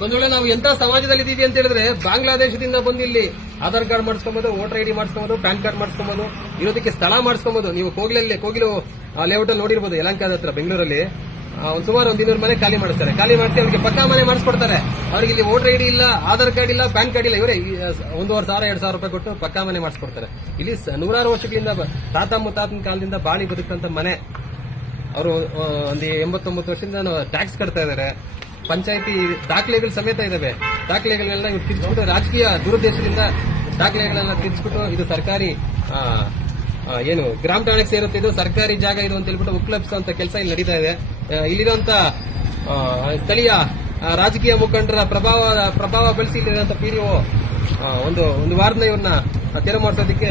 ಬಂಧುಗಳೇ, ನಾವು ಎಂತ ಸಮಾಜದಲ್ಲಿ ಇದೀವಿ ಅಂತ ಹೇಳಿದ್ರೆ, ಬಾಂಗ್ಲಾದೇಶದಿಂದ ಬಂದು ಇಲ್ಲಿ ಆಧಾರ್ ಕಾರ್ಡ್ ಮಾಡಿಸ್ಕೊಬಹುದು, ವೋಟರ್ ಐಡಿ ಮಾಡಿಸ್ಕೊಬಹುದು, ಪ್ಯಾನ್ ಕಾರ್ಡ್ ಮಾಡಿಸ್ಕೊಬಹುದು, ಇರೋದಕ್ಕೆ ಸ್ಥಳ ಮಾಡಿಸ್ಕೊಬಹುದು. ನೀವು ಕೋಗಿಲು ಲೇಔಟ್ ಅಲ್ಲಿ ನೋಡಿರ್ಬೋದು, ಯಲಹಂಕದ ಹತ್ರ ಬೆಂಗಳೂರಲ್ಲಿ ಸುಮಾರು 200 ಮನೆ ಖಾಲಿ ಮಾಡಿಸ್ತಾರೆ. ಖಾಲಿ ಮಾಡಿಸಿ ಅವ್ರಿಗೆ ಪಕ್ಕಾ ಮನೆ ಮಾಡಿಸ್ಕೊಡ್ತಾರೆ. ಅವ್ರಿಗೆ ಇಲ್ಲಿ ವೋಟರ್ ಐಡಿ ಇಲ್ಲ, ಆಧಾರ್ ಕಾರ್ಡ್ ಇಲ್ಲ, ಪ್ಯಾನ್ ಕಾರ್ಡ್ ಇಲ್ಲ. ಇವರೇ 1,500-2,000 ರೂಪಾಯಿ ಕೊಟ್ಟು ಪಕ್ಕಾ ಮನೆ ಮಾಡಿಸ್ಕೊಡ್ತಾರೆ. ಇಲ್ಲಿ ನೂರಾರು ವರ್ಷಗಳಿಂದ ತಾತ ಮುತ್ತಾತನ ಕಾಲದಿಂದ ಬಾಳಿ ಬದುಕಂತ ಮನೆ. ಅವರು ಒಂದು 89 ವರ್ಷದಿಂದ ಟ್ಯಾಕ್ಸ್ ಕಟ್ತಾ ಇದ್ದಾರೆ. ಪಂಚಾಯತಿ ದಾಖಲೆಗಳು ಸಮೇತ ಇದಾವೆ. ದಾಖಲೆಗಳನ್ನೆಲ್ಲ ಇವ್ರು ತಿರ್ಸ್ಬಿಟ್ಟು, ರಾಜಕೀಯ ದುರುದ್ದೇಶದಿಂದ ದಾಖಲೆಗಳೆಲ್ಲ ತಿರ್ಸ್ಬಿಟ್ಟು, ಇದು ಸರ್ಕಾರಿ ಏನು ಗ್ರಾಮ ಠಾಣೆಗೆ ಸೇರುತ್ತೆ, ಇದು ಸರ್ಕಾರಿ ಜಾಗ ಇದು ಅಂತ ಹೇಳ್ಬಿಟ್ಟು ಉಕ್ಲಪಿಸುವಂತ ಕೆಲಸ ಇಲ್ಲಿ ನಡೀತಾ ಇದೆ. ಇಲ್ಲಿರುವಂತ ಸ್ಥಳೀಯ ರಾಜಕೀಯ ಮುಖಂಡರ ಪ್ರಭಾವ ಬೆಳೆಸಿ ಇಲ್ಲಿರುವಂತ ಪಿಡಿಒ ಒಂದು ವಾರದಿಂದ ಇವ್ರನ್ನ ತೆರವು ಮಾಡಿಸೋದಕ್ಕೆ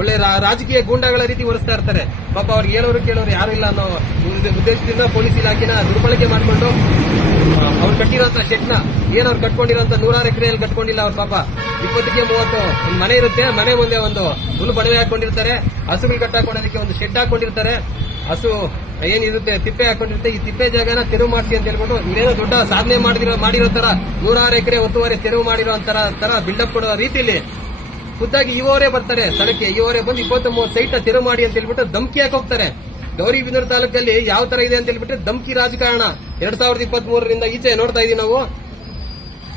ಒಳ್ಳೆ ರಾಜಕೀಯ ಗೂಂಡಾಗಳ ರೀತಿ ಹೊರಿಸ್ತಾ ಇರ್ತಾರೆ. ಪಾಪ ಅವ್ರಿಗೆ ಕೇಳೋರು ಯಾರು ಇಲ್ಲ ಅನ್ನೋ ಉದ್ದೇಶದಿಂದ ಪೊಲೀಸ್ ಇಲಾಖೆನ ದುರ್ಬಳಕೆ ಮಾಡಿಕೊಂಡು ಅವ್ರು ಕಟ್ಟಿರೋಂತ ಶೆಡ್ನ ಅವ್ರು ಕಟ್ಕೊಂಡಿರೋಂತ 100 ಎಕರೆಯಲ್ಲಿ ಕಟ್ಕೊಂಡಿಲ್ಲ. ಅವ್ರ ಪಾಪ 20ಕ್ಕೆ 30 ಒಂದು ಮನೆ ಇರುತ್ತೆ. ಮನೆ ಮುಂದೆ ಒಂದು ಹುಲ್ಲು ಬಣವೆ ಹಾಕೊಂಡಿರ್ತಾರೆ. ಹಸುಗಳು ಕಟ್ಟಾಕೊಳ್ಳೋದಕ್ಕೆ ಒಂದು ಶೆಡ್ ಹಾಕೊಂಡಿರ್ತಾರೆ. ಹಸು ಏನಿರುತ್ತೆ ತಿಪ್ಪೆ ಹಾಕೊಂಡಿರುತ್ತೆ. ಈ ತಿಪ್ಪೆ ಜಾಗನ ತೆರವು ಮಾಡಿಸಿ ಅಂತ ಹೇಳ್ಬಿಟ್ಟು ಇಲ್ಲೇನೋ ದೊಡ್ಡ ಸಾಧನೆ ಮಾಡಿರೋ ತರ 106 ಎಕರೆ ಒತ್ತುವರಿ ತೆರವು ಮಾಡಿರೋ ತರ ಬಿಲ್ಡಪ್ ಕೊಡೋ ರೀತಿಯಲ್ಲಿ ಖುದ್ದಾಗಿ ಇವರೇ ಬರ್ತಾರೆ ಸ್ಥಳಕ್ಕೆ. ಇವರೇ ಬಂದು 20-30 ಸೈಟ್ ತೆರವು ಮಾಡಿ ಅಂತ ಹೇಳ್ಬಿಟ್ಟು ಧಮಕಿ ಹಾಕಿ ಹೋಗ್ತಾರೆ. ಗೌರಿಬಿದನೂರು ತಾಲೂಕಲ್ಲಿ ಯಾವ ತರ ಇದೆ ಅಂತ ಹೇಳ್ಬಿಟ್ರೆ ಧಮಕಿ ರಾಜಕಾರಣ. 2023ರಿಂದ ಈಚೆ ನೋಡ್ತಾ ಇದೀವಿ ನಾವು.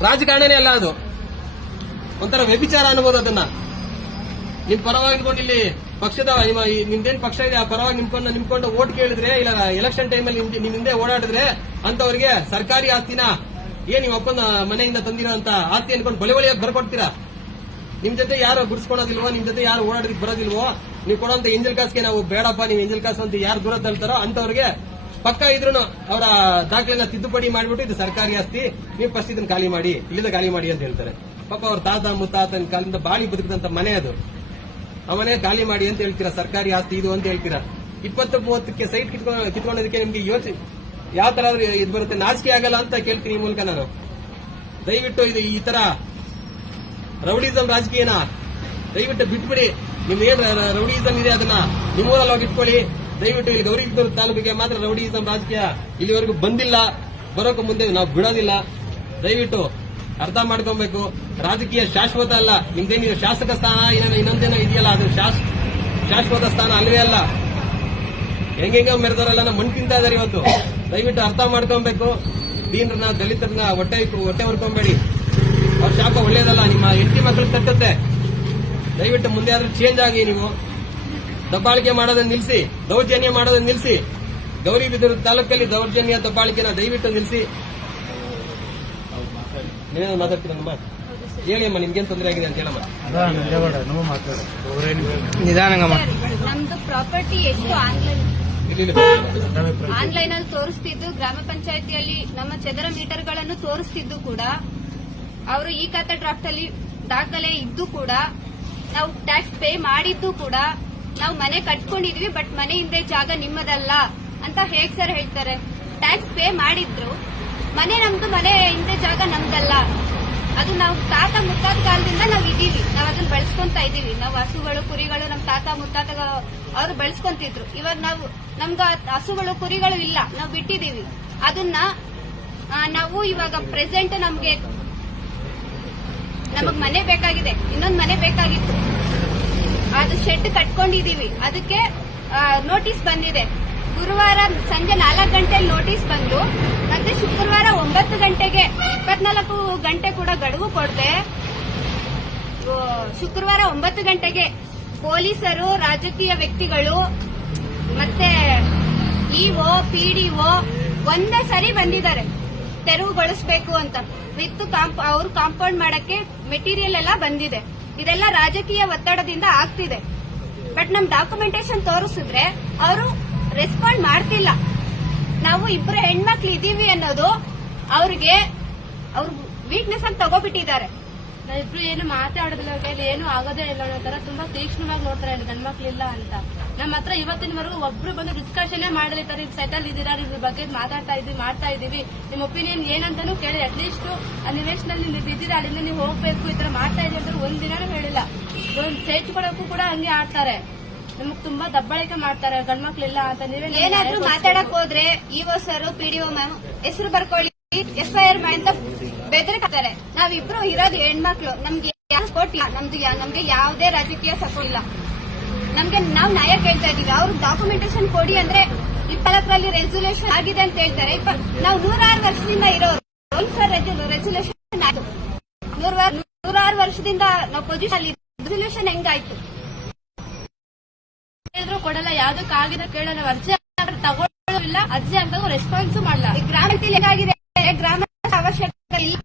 ರಾಜಕಾರಣನೇ ಅಲ್ಲ, ಅದು ಒಂಥರ ವ್ಯಭಿಚಾರ ಅನ್ಬೋದು. ಅದನ್ನ ನಿಮ್ ಪರವಾಗಿ ಇಟ್ಕೊಂಡು ಇಲ್ಲಿ ಪಕ್ಷದ ನಿಮ್ದೇನ್ ಪಕ್ಷ ಇದೆ ಆ ಪರವಾಗಿ ನಿಮ್ಕೊಂಡು ವೋಟ್ ಕೇಳಿದ್ರೆ, ಇಲ್ಲ ಎಲೆಕ್ಷನ್ ಟೈಮಲ್ಲಿ ನಿಮ್ ಹಿಂದೆ ಓಡಾಡಿದ್ರೆ ಅಂತವ್ರಿಗೆ ಸರ್ಕಾರಿ ಆಸ್ತಿನ ನಿಮ್ಮ ಅಪ್ಪನ ಮನೆಯಿಂದ ತಂದಿರೋಂತ ಆಸ್ತಿ ಅನ್ಕೊಂಡು ಬಳಿಯಾಗಿ ಬರ್ಕೊಡ್ತೀರಾ. ನಿಮ್ ಜೊತೆ ಯಾರು ಗುರ್ಸ್ಕೊಳೋದಿಲ್ವೋ, ನಿಮ್ ಜೊತೆ ಯಾರು ಓಡಾಡೋದಕ್ಕೆ ಬರೋದಿಲ್ವೋ, ನೀವು ಕೊಡೋಂತ ಎಂಜಲ್ ಕಾಸ್ಗೆ ನಾವು ಬೇಡಪ್ಪ, ನೀವು ಎಂಜಲ್ ಕಾಸು ಅಂತ ಯಾರು ದೂರ ತಳ್ತಾರೋ ಅಂತವ್ರಿಗೆ ಪಕ್ಕ ಇದ್ರು ಅವರ ದಾಖಲೆನ ತಿದ್ದುಪಡಿ ಮಾಡಿಬಿಟ್ಟು ಇದು ಸರ್ಕಾರಿ ಆಸ್ತಿ, ನೀವು ಫಸ್ಟ್ ಇದನ್ನ ಖಾಲಿ ಮಾಡಿ, ಇಲ್ಲಿಂದ ಖಾಲಿ ಮಾಡಿ ಅಂತ ಹೇಳ್ತಾರೆ. ಪಾಪ ಅವ್ರ ತಾತ ಮುತ್ತಾತನ ಕಾಲದಿಂದ ಬಾಳಿ ಬದುಕಿದಂತ ಮನೆ ಅದು. ಆ ಮನೆ ಖಾಲಿ ಮಾಡಿ ಅಂತ ಹೇಳ್ತೀರಾ, ಸರ್ಕಾರಿ ಆಸ್ತಿ ಇದು ಅಂತ ಹೇಳ್ತೀರಾ. 20-30ಕ್ಕೆ ಸೈಟ್ ಕಿತ್ಕೊಳ್ಳೋದಕ್ಕೆ ನಿಮ್ಗೆ ಯೋಚನೆ ಯಾವ ತರ ಇದು ಬರುತ್ತೆ? ನಾಚಿಕೆ ಆಗಲ್ಲ ಅಂತ ಕೇಳ್ತೀನಿ ಈ ಮೂಲಕ ನಾನು. ದಯವಿಟ್ಟು ಇದು ಈ ತರ ರೌಡಿಸಂ ರಾಜಕೀಯನ ದಯವಿಟ್ಟು ಬಿಟ್ಬಿಡಿ. ನಿಮ್ಗೇನ್ ರೌಡಿಸಂ ಇದೆ ಅದನ್ನ ನಿಮ್ಮೂರಲ್ಲಿ ಹೋಗಿ ಇಟ್ಕೊಳ್ಳಿ. ದಯವಿಟ್ಟು ಇಲ್ಲಿ ಗೌರಿಬಿದನೂರು ತಾಲೂಕಿಗೆ ಮಾತ್ರ ರೌಡಿಸಂ ರಾಜಕೀಯ ಇಲ್ಲಿವರೆಗೂ ಬಂದಿಲ್ಲ, ಬರೋಕೆ ಮುಂದೆ ನಾವು ಬಿಡೋದಿಲ್ಲ. ದಯವಿಟ್ಟು ಅರ್ಥ ಮಾಡ್ಕೊಬೇಕು. ರಾಜಕೀಯ ಶಾಶ್ವತ ಅಲ್ಲ. ನಿಮ್ದೇನಿದೆ ಶಾಸಕ ಸ್ಥಾನ ಇನ್ನೊಂದೇನೋ ಇದೆಯಲ್ಲ, ಅದು ಶಾಶ್ವತ ಸ್ಥಾನ ಅಲ್ಲವೇ ಅಲ್ಲ. ಹೆಂಗ ಮೆರೆದವರೆಲ್ಲ ಮಣ್ಣು ತಿಂತಾ ಇದಾರೆ ಇವತ್ತು. ದಯವಿಟ್ಟು ಅರ್ಥ ಮಾಡ್ಕೊಬೇಕು. ದೀನರನ್ನ ದಲಿತರನ್ನ ಹೊಟ್ಟೆ ಹೊರ್ಕೊಂಬೇಡಿ. ಅವ್ರ ಶಾಪ ಒಳ್ಳೇದಲ್ಲ, ನಿಮ್ಮ ಹೆಂಡತಿ ಮಕ್ಕಳು ತಟ್ಟುತ್ತೆ. ದಯವಿಟ್ಟು ಮುಂದೆ ಆದ್ರೂ ಚೇಂಜ್ ಆಗಿ. ನೀವು ದಬ್ಬಾಳಿಕೆ ಮಾಡೋದನ್ನ ನಿಲ್ಲಿಸಿ, ದೌರ್ಜನ್ಯ ಮಾಡೋದನ್ನ ನಿಲ್ಲಿಸಿ. ಗೌರಿಬಿದನೂರು ತಾಲೂಕಲ್ಲಿ ದೌರ್ಜನ್ಯ ದಬ್ಬಾಳಿಕೆನ ದಯವಿಟ್ಟು ನಿಲ್ಲಿಸಿ. ನೀವೇನು ಮಾತಾಡ್ತೀರಮ್ಮ? ಹೇಳಿ ಅಮ್ಮ, ನಿಮ್ಗೇನ್ ತೊಂದರೆ ಆಗಿದೆ ಅಂತ ಹೇಳಮ್ಮ. ನಮ್ದು ಪ್ರಾಪರ್ಟಿ ಎಷ್ಟು ಆನ್ಲೈನ್ ಅಲ್ಲಿ ತೋರಿಸ್ತಿದ್ದು, ಗ್ರಾಮ ಪಂಚಾಯತಿಯಲ್ಲಿ ನಮ್ಮ ಚದರ ಮೀಟರ್ಗಳನ್ನು ತೋರಿಸ್ತಿದ್ದು ಕೂಡ, ಅವರು ಈ ಖಾತಾ ಡ್ರಾಫ್ಟ್ ಅಲ್ಲಿ ದಾಖಲೆ ಇದ್ದು ಕೂಡ, ನಾವು ಟ್ಯಾಕ್ಸ್ ಪೇ ಮಾಡಿದ್ದು ಕೂಡ, ನಾವು ಮನೆ ಕಟ್ಕೊಂಡಿದ್ವಿ ಬಟ್ ಮನೆ ಹಿಂದೆ ಜಾಗ ನಿಮ್ಮದಲ್ಲ ಅಂತ ಹೇಗ್ ಸರ್ ಹೇಳ್ತಾರೆ? ಟ್ಯಾಕ್ಸ್ ಪೇ ಮಾಡಿದ್ರು, ಮನೆ ನಮ್ದು, ಮನೆ ಹಿಂದೆ ಜಾಗ ನಮ್ದಲ್ಲ. ಅದು ನಾವು ತಾತ ಮುತ್ತಾತ ಕಾಲದಿಂದ ನಾವು ಇದೀವಿ, ನಾವು ಅದನ್ನ ಬೆಳೆಸ್ಕೊಂತ ಇದೀವಿ. ನಾವು ಹಸುಗಳು ಕುರಿಗಳು ನಮ್ಮ ತಾತ ಮುತ್ತಾತ ಅವರು ಬೆಳೆಸ್ಕೊಂತಿದ್ರು. ಇವಾಗ ನಮ್ದು ಹಸುಗಳು ಕುರಿಗಳು ಇಲ್ಲ, ನಾವು ಬಿಟ್ಟಿದೀವಿ. ಅದನ್ನ ನಾವು ಇವಾಗ ಪ್ರೆಸೆಂಟ್ ನಮಗ್ ಮನೆ ಬೇಕಾಗಿದೆ, ಇನ್ನೊಂದು ಮನೆ ಬೇಕಾಗಿತ್ತು, ಅದು ಶೆಡ್ ಕಟ್ಕೊಂಡಿದೀವಿ. ಅದಕ್ಕೆ ನೋಟಿಸ್ ಬಂದಿದೆ. ಗುರುವಾರ ಸಂಜೆ 4 ಗಂಟೆಗೆ ನೋಟಿಸ್ ಬಂದು, ಮತ್ತೆ ಶುಕ್ರವಾರ 9 ಗಂಟೆಗೆ 24 ಗಂಟೆ ಕೂಡ ಗಡುವು ಕೊಡದೆ, ಶುಕ್ರವಾರ 9 ಗಂಟೆಗೆ ಪೊಲೀಸರು, ರಾಜಕೀಯ ವ್ಯಕ್ತಿಗಳು ಮತ್ತೆ ಇಒ ಪಿಡಿಒ ಒಂದೇ ಸರಿ ಬಂದಿದ್ದಾರೆ ತೆರವುಗೊಳಿಸಬೇಕು ಅಂತ. ವಿತ್ ಅವ್ರು ಕಾಂಪೌಂಡ್ ಮಾಡಕ್ಕೆ ಮೆಟೀರಿಯಲ್ ಎಲ್ಲ ಬಂದಿದೆ. ಇದೆಲ್ಲ ರಾಜಕೀಯ ಒತ್ತಡದಿಂದ ಆಗ್ತಿದೆ. ಬಟ್ ನಮ್ ಡಾಕ್ಯುಮೆಂಟೇಶನ್ ತೋರಿಸಿದ್ರೆ ಅವರು ರೆಸ್ಪಾಂಡ್ ಮಾಡ್ತಿಲ್ಲ. ನಾವು ಇಬ್ಬರು ಹೆಣ್ಮಕ್ಳು ಇದೀವಿ ಅನ್ನೋದು ಅವ್ರಿಗೆ ಅವ್ರ ವೀಕ್ನೆಸ್ ಅಂತ ತಗೋಬಿಟ್ಟಿದ್ದಾರೆ. ನಾವಿಬ್ರು ಏನು ಮಾತಾಡೋದಿಲ್ಲ, ಕೈಲಿ ಏನು ಆಗೋದೇ ಇಲ್ಲ ಅನ್ನೋ ತರ ತುಂಬಾ ತೀಕ್ಷ್ಣವಾಗಿ ನೋಡ್ತಾರೆ ಇಲ್ಲಿ ಗಂಡ್ಮಕ್ಳು ಇಲ್ಲ ಅಂತ. ನಮ್ಮ ಹತ್ರ ಇವತ್ತಿನವರೆಗೂ ಒಬ್ರು ಬಂದು ಡಿಸ್ಕಷನ್ ಮಾಡಿರ್ತಾರೆ. ನೀವು ಸೆಟಲ್ ಇದ್ದೀರಾ, ಇದ್ರ ಬಗ್ಗೆ ಮಾಡ್ತಾ ಇದೀವಿ, ನಿಮ್ಮ ಒಪಿನಿಯನ್ ಏನಂತಾನು ಕೇಳಿ. ಅಟ್ಲೀಸ್ಟ್ ಆ ನಿವೇಶನಲ್ಲಿ ನೀವು ಇದ್ದೀರಾ, ಅಲ್ಲಿಂದ ನೀವು ಹೋಗ್ಬೇಕು, ಈ ತರ ಮಾಡ್ತಾ ಇದೀವಿ ಅಂತ ಒಂದಿನಾನು ಹೇಳಿಲ್ಲ. ಒಂದ್ ಸೇರ್ಕೊಳಕ್ಕೂ ಕೂಡ ಹಂಗೆ ಆಡ್ತಾರೆ. ನಮಗ್ ತುಂಬಾ ದಬ್ಬಾಳಿಕೆ ಮಾಡ್ತಾರೆ ಗಂಡ್ಮಕ್ಳು ಇಲ್ಲ ಅಂತ. ನೀವೇ ಏನಾದ್ರೂ ಮಾತಾಡಕ್ ಹೋದ್ರೆ ಇಒ ಸರ್ ಪಿಡಿಒ ಮ್ಯಾಮ್ ಹೆಸರು ಬರ್ಕೊಳ್ಳಿ, FIR ಅಂತ ಬೆದರಿಸ್ತಾರೆ. ನಾವಿಬ್ರು ಇರೋದು ಹೆಣ್ಮಕ್ಳು, ನಮ್ಗೆ ಸಪೋರ್ಟ್ ಇಲ್ಲ, ನಮ್ಗೆ ಯಾವುದೇ ರಾಜಕೀಯ ಸಪೋರ್ಟ್ ಇಲ್ಲ. ನಾವು ನ್ಯಾಯ ಕೇಳ್ತಾ ಇದೀವಿ. ಅವ್ರು ಡಾಕ್ಯುಮೆಂಟೇಶನ್ ಕೊಡಿ ಅಂದ್ರೆ 24ರಲ್ಲಿ ರೆಸಲ್ಯೂಷನ್ ಆಗಿದೆ ಅಂತ ಹೇಳ್ತಾರೆ. ನಾವು 106 ವರ್ಷದಿಂದ ಇರೋರು, ರೆಸಲ್ಯೂಷನ್ ಆಯ್ತು. 106 ವರ್ಷದಿಂದ ನಾವು ಪೊಸಿಷನ್ ರೆಸಲ್ಯೂಷನ್ ಹೆಂಗಾಯ್ತು? ಹೇಳಿದ್ರು ಕೊಡಲ್ಲ, ಯಾವ್ದು ಕಾಗಿದ ಕೇಳಲ್ಲ, ಅರ್ಜಿ ತಗೊಳ್ಳೋದಿಲ್ಲ, ಅರ್ಜಿ ಹಾಕಿದಾಗ ರೆಸ್ಪಾನ್ಸ್ ಮಾಡಲ್ಲ. ಈ ಗ್ರಾಮದಲ್ಲಿ ಹೇಗಾಗಿದೆ, ಗ್ರಾಮ ಅವಶ್ಯಕತೆ ಇಲ್ಲ.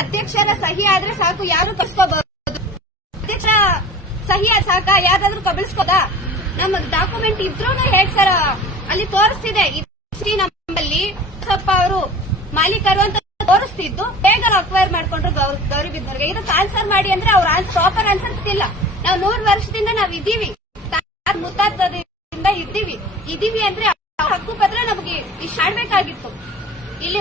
ಅಧ್ಯಕ್ಷರ ಸಹಿ ಆದ್ರೆ ಸಾಕು, ಯಾರು ಕಳ್ಸ್ಕೋಬಹುದು. ಅಧ್ಯಕ್ಷರ ಸಹಿ ಸಾಕ, ಯಾರಾದ್ರೂ ಕಬಳಿಸ್ಬೋದಾ? ನಮ್ಮ ಡಾಕ್ಯುಮೆಂಟ್ ಇದ್ರೂ ಹೇಗ್ ಸರ್ ಅಲ್ಲಿ ತೋರಿಸ್ತಿದೆ. ನಮ್ಮಲ್ಲಿ ಅವರು ಮಾಲೀಕರು ಅಂತ ತೋರಿಸ್ತಿದ್ದು, ಬೇಗ ಅಕ್ವೈರ್ ಮಾಡ್ಕೊಂಡ್ರು ಗೌರಿಬಿದನೂರಿಗೆ. ಇದಕ್ಕೆ ಆನ್ಸರ್ ಮಾಡಿ ಅಂದ್ರೆ ಅವ್ರ ಪ್ರಾಪರ್ ಆನ್ಸರ್ ಇಲ್ಲ. ನಾವು 100 ವರ್ಷದಿಂದ ನಾವ್ ಇದೀವಿ, ಮುತ್ತಾದಿಂದ ಇದೀವಿ ಅಂದ್ರೆ ಹಕ್ಕು ಪತ್ರ ನಮಗೆ ಇಷ್ಟ ಮಾಡ್ಬೇಕಾಗಿತ್ತು. ಇಲ್ಲಿ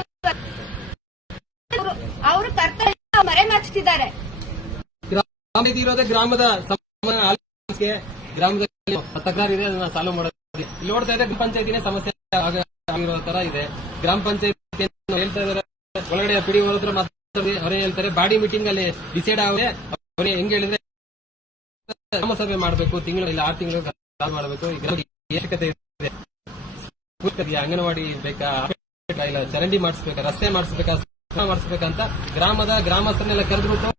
ಅವರು ಕರ್ತವ್ಯ ಮರೆಮಾಚ್ತಿದ್ದಾರೆ. ಇರೋದೇ ಗ್ರಾಮದ ಗ್ರಾಮದಲ್ಲಿ ತಕರಾರು ಇದೆ, ಅದನ್ನ ಸಾಲ್ವ್ ಮಾಡೋದು. ಇಲ್ಲಿ ನೋಡ್ತಾ ಇದ್ರೆ ಗ್ರಾಮ ಪಂಚಾಯತಿನೇ ಸಮಸ್ಯೆ ಆಗಿರೋ ತರ ಇದೆ. ಗ್ರಾಮ ಪಂಚಾಯತಿ ಹೇಳ್ತಾ ಇದಾರೆ, ಒಳಗಡೆ ಪಿಡಿ ಹತ್ರ ಮಾತಾಡಿ ಅವರೇ ಹೇಳ್ತಾರೆ, ಬಾಡಿ ಮೀಟಿಂಗ್ ಅಲ್ಲಿ ಡಿಸೈಡ್ ಆಗಿದೆ. ಅವರೇ ಹೆಂಗ್ ಹೇಳಿದ್ರೆ ಗ್ರಾಮ ಸಭೆ ಮಾಡಬೇಕು, ತಿಂಗಳು ಇಲ್ಲ 6 ತಿಂಗಳು ಮಾಡಬೇಕು. ಅವಶ್ಯಕತೆ ಇದೆ. ಅಂಗನವಾಡಿ ಬೇಕಾ, ಇಲ್ಲ ಚರಂಡಿ ಮಾಡಿಸ್ಬೇಕಾ, ರಸ್ತೆ ಮಾಡಿಸ್ಬೇಕಂತ ಗ್ರಾಮಸ್ಥರನ್ನೆಲ್ಲ ಕರೆದ್ಬಿಟ್ಟು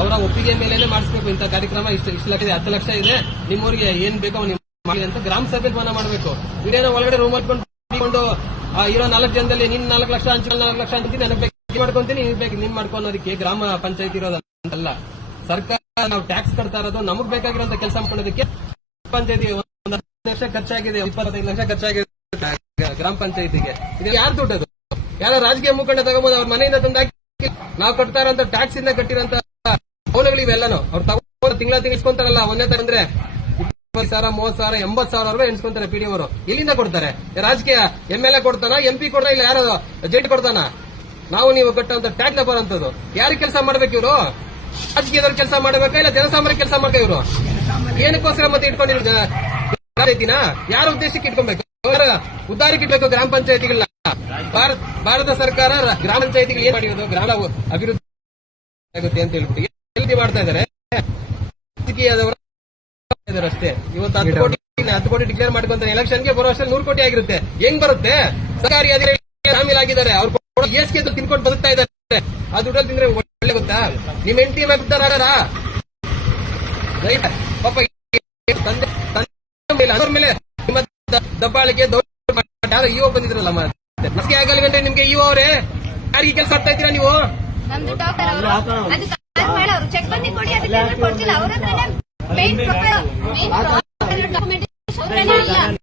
ಅವರ ಒಪ್ಪಿಗೆ ಮೇಲೆ ಮಾಡಿಸ್ಬೇಕು. ಇಂಥ ಕಾರ್ಯಕ್ರಮ ಇಷ್ಟು ಲಕ್ಷ ಇದೆ, 10 ಲಕ್ಷ ಇದೆ, ನಿಮ್ಮೂರಿಗೆ ಏನ್ ಬೇಕೋ ನೀವು ಮಾಡಿ ಅಂತ ಗ್ರಾಮ ಸಭೆ ಮನ ಮಾಡಬೇಕು. ಇದೇನೋ ಒಳಗಡೆ ರೂಮ್ ಮಾಡ್ಕೊಂಡು ಇರೋ 4 ಜನದಲ್ಲಿ ನಿನ್ 4 ಲಕ್ಷ ಹಂಚ್ಕೊಂಡು 4 ಲಕ್ಷ ಅಂತೀನಿ, ನನಗೆ ಬೇಕು ಮಾಡ್ಕೊಂತೀನಿ, ನೀನ್ ಮಾಡ್ಕೊಳೋದಕ್ಕೆ ಗ್ರಾಮ ಪಂಚಾಯತಿ ಇರೋದಲ್ಲ. ಸರ್ಕಾರ ನಾವು ಟ್ಯಾಕ್ಸ್ ಕಟ್ತಾ ಇರೋದು ನಮಗ್ ಬೇಕಾಗಿರೋಂತ ಕೆಲಸ ಮಾಡ್ಕೊಳ್ಳೋದಕ್ಕೆ. ಪಂಚಾಯತಿ 1 ಲಕ್ಷ ಖರ್ಚಾಗಿದೆ, 25 ಲಕ್ಷ ಖರ್ಚಾಗಿದೆ ಗ್ರಾಮ ಪಂಚಾಯತಿಗೆ. ಇದು ಯಾರು ದುಡ್ಡದು? ಯಾರೋ ರಾಜಕೀಯ ಮುಖಂಡ ತಗೋಬಹುದು, ಅವ್ರ ಮನೆಯಿಂದ ತಂದಾಕಿ ನಾವು ಕಟ್ತಾ ಇರೋಂತ ಟ್ಯಾಕ್ಸ್ ಇಂದ ಕಟ್ಟಿರೋಂತ ಭವನಗಳು ಇವೆಲ್ಲನೂ ಅವ್ರು ತಗೊಂಡು ತಿಂಗಳ ಇಸ್ಕೊಂತಾರಲ್ಲ. ಒಂದೇ ತಂದ್ರೆ 20,000, 30,000, 80,000 ಎಣಿಸ್ಕೊಂತಾರೆ ಪಿಡಿ ಅವರು. ಎಲ್ಲಿಂದ ಕೊಡ್ತಾರೆ? ರಾಜಕೀಯ MLA ಕೊಡ್ತಾನ, MP ಕೊಡ್ತಾನ, ಇಲ್ಲ ಯಾರೋ ಜೆಟ್ ಕೊಡ್ತಾನ? ನಾವು ನೀವು ಕಟ್ಟುವಂತ ಟ್ಯಾಕ್ಸ್ ಬರೋಂಥದ್ದು ಯಾರಿಗೆ ಕೆಲಸ ಮಾಡ್ಬೇಕು? ಇವರು ರಾಜಕೀಯದವ್ರು ಕೆಲಸ ಮಾಡ್ಬೇಕಾ, ಇಲ್ಲ ಜನಸಾಮಾನ್ಯ ಕೆಲಸ ಮಾಡ್ಬೇಕು? ಇವರು ಏನಕ್ಕೋಸ್ಕರ ಮತ್ತೆ ಇಟ್ಕೊಂಡಿರ್ತೀನ? ಯಾರ ಉದ್ದೇಶಕ್ಕೆ ಇಟ್ಕೊಬೇಕು? ಉದ್ದಾರಕ್ಕೆ ಇಟ್ಬೇಕು ಗ್ರಾಮ ಪಂಚಾಯತಿಗಳನ್ನ. ಭಾರತ ಸರ್ಕಾರ ಗ್ರಾಮ ಪಂಚಾಯತಿಗೆ ಏನ್ ಮಾಡಿರೋದು? ಗ್ರಾಮ ಅಭಿವೃದ್ಧಿ ಆಗುತ್ತೆ ಅಂತ ಹೇಳ್ಬಿಟ್ಟು ಎಲ್ಲಿ ಮಾಡ್ತಾ ಇದಾರೆ? ರಾಜಕೀಯದವರು ಅಷ್ಟೇ. ಇವತ್ತು 10 ಕೋಟಿ ಡಿಕ್ಲೇರ್ ಮಾಡ್ಕೊಂತಾರೆ. ಎಲೆಕ್ಷನ್ಗೆ ಬರೋ ವರ್ಷ 100 ಕೋಟಿ ಆಗಿರುತ್ತೆ. ಹೆಂಗ್ ಬರುತ್ತೆ? ಸರ್ಕಾರಿ ಅಧಿಕಾರಿಗಳು ಶಾಮೀಲಾಗಿದ್ದಾರೆ. ಅವ್ರು ESK ತಿನ್ಕೊಂಡು ಬದುಕ್ತಾ ಇದ್ದಾರೆ. ಆ ದುಡ್ಡಲ್ಲಿ ತಿಂದ್ರೆ ಒಳ್ಳೆ ಗೊತ್ತಾ? ನಿಮ್ ಹೆಂಡತಿ ಮೇಲೆ ರೈತ ಪಾಪ ತಂದೆ ಮೇಲೆ ನಿಮ್ಮ ದಬ್ಬಾಳಿಕೆ ಯಾರೋ ಇಒ ಬಂದಿದ್ರಲ್ಲ, ನಸ್ಕೆ ಆಗಲ್ಲ ಗಂಟೆ ನಿಮ್ಗೆ ಇಒ ಅವರೇ ಯಾರಿಗೆ ಕೆಲಸ ಆಗ್ತಾ ಇದ್ದೀರಾ ನೀವು? ನಮ್ದು ಡಾಕ್ಟರ್ ಅವರು ಅದು ಚೆಕ್ ಬಂದಿ ಕೊಡಿ, ಅದಕ್ಕೆ ಕೊಡ್ತಿಲ್ಲ. ಅವ್ರ ಹತ್ರನೇ ಡಾಕ್ಯುಮೆಂಟೇಶನ್